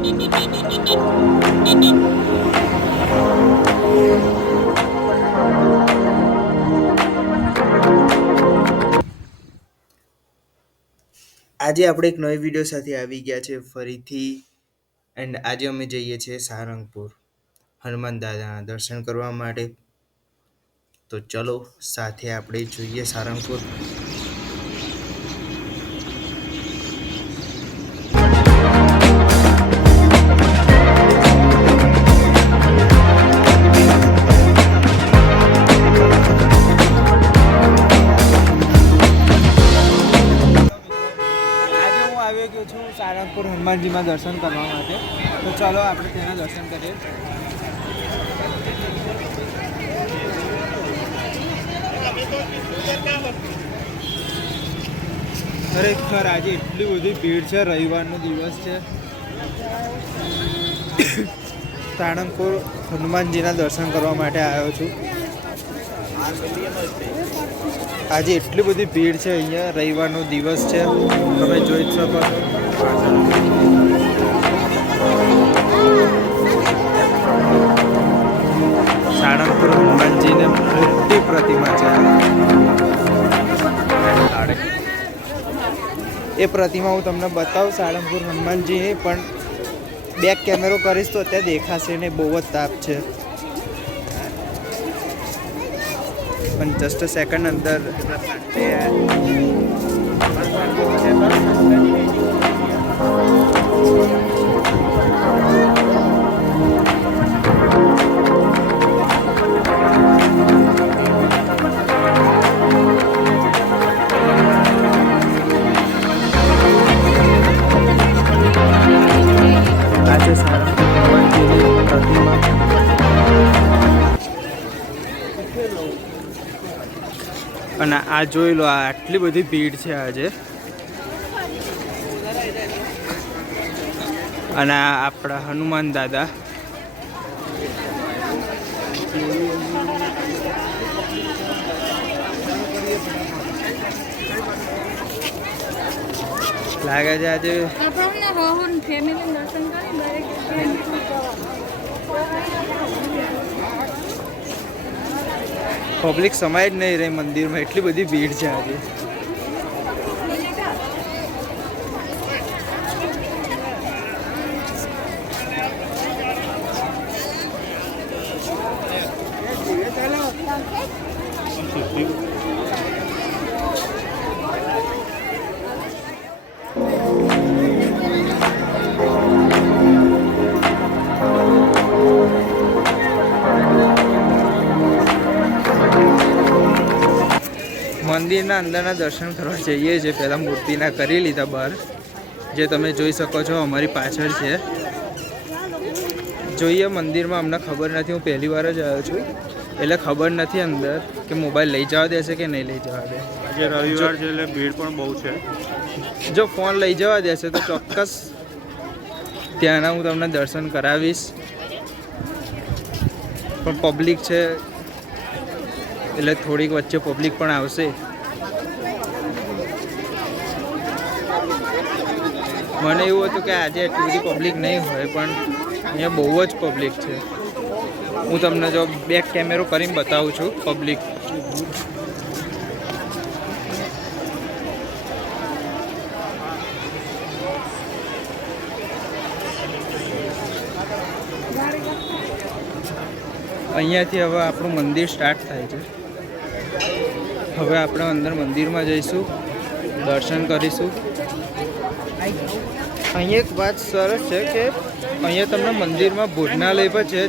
આજે આપણે એક નવી વિડીયો સાથે આવી ગયા છે ફરીથી. એન્ડ આજે અમે જઈએ છીએ સારંગપુર હનુમાન દાદાના દર્શન કરવા માટે. તો ચલો સાથે આપણે જોઈએ સારંગપુર. સારંગપુર હનુમાનજીમાં દર્શન કરવા માટે. તો ચાલો આપણે તેના દર્શન કરીએ. ખરેખર આજે એટલી બધી ભીડ છે. રવિવારનો દિવસ છે. સારંગપુર હનુમાનજીના દર્શન કરવા માટે આવ્યો છું. આજે એટલી બધી ભીડ છે અહીંયા. રવિવારનો દિવસ છે, તમે જોઈ જ શકો છો. સારંગપુર હનુમાનજીને મોટી પ્રતિમા છે. એ પ્રતિમા હું તમને બતાવું સારંગપુર હનુમાનજીની, પણ બેક કેમેરો કરીશ તો અત્યારે દેખાશે ને. બહુ જ તાપ છે, પણ જસ્ટ સેકન્ડ અંદર આજે સારંગપુર હનુમાનજીની પ્રતિમા. અને આ જોઈ લો, આ આટલી બધી ભીડ છે આજે. અને આ આપણા હનુમાન દાદા. લાગે છે આજે પબ્લિક સમાય જ નહીં રહી મંદિરમાં. એટલી બધી ભીડ છે આજે. મંદિરના અંદરના દર્શન કરવા જઈએ છીએ. પહેલાં મૂર્તિના કરી લીધા બહાર, જે તમે જોઈ શકો છો અમારી પાછળ છે. જોઈએ મંદિરમાં. અમને ખબર નથી, હું પહેલી વાર જ આવ્યો છું એટલે ખબર નથી અંદર કે મોબાઈલ લઈ જવા દેશે કે નહીં લઈ જવા દે. આજે રવિવાર છે એટલે ભીડ પણ બહુ છે. જો ફોન લઈ જવા દેશે તો ચોક્કસ ત્યાંના હું તમને દર્શન કરાવીશ. પણ પબ્લિક છે એટલે થોડીક વચ્ચે પબ્લિક પણ આવશે. મને એવું હતું કે આજે એટલી બધી પબ્લિક નહીં હોય, પણ અહીંયા બહુ જ પબ્લિક છે. હું તમને જો બેક કેમેરો કરીને બતાવું છું પબ્લિક. અહીંયાથી હવે આપણું મંદિર સ્ટાર્ટ થાય છે. હવે આપણે અંદર મંદિરમાં જઈશું, દર્શન કરીશું. અહીંયા એક વાત સરસ છે કે અહીંયા તમને મંદિરમાં ભોજનાલય પણ છે,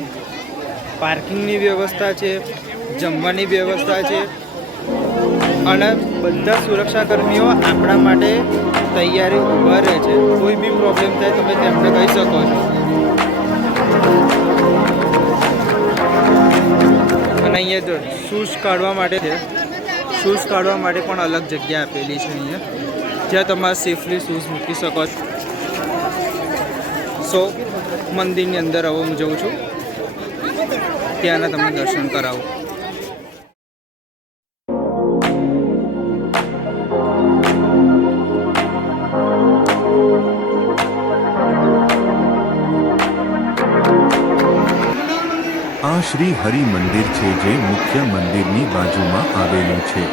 પાર્કિંગની વ્યવસ્થા છે, જમવાની વ્યવસ્થા છે. અને બધા સુરક્ષાકર્મીઓ આપણા માટે તૈયારી ઊભા રહે છે. કોઈ બી પ્રોબ્લેમ થાય તમે તેમને કહી શકો છો. અને અહીંયા જો શૂઝ કાઢવા માટે છે. શૂઝ કાઢવા માટે પણ અલગ જગ્યા આપેલી છે અહીંયા, જ્યાં તમારે સેફલી શૂઝ મૂકી શકો છો. સો મંદિરની અંદર હવે હું જઉં છું, ત્યાંના તમને દર્શન કરાવું. આ શ્રી હરિ મંદિર છે જે મુખ્ય મંદિરની બાજુમાં આવેલું છે.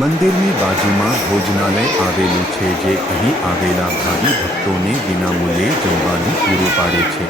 મંદિરની બાજુમાં ભોજનાલય આવેલું છે જે અહીં આવેલા ભાવિ ભક્તોને વિનામૂલ્યે જમવાનું પૂરું પાડે છે.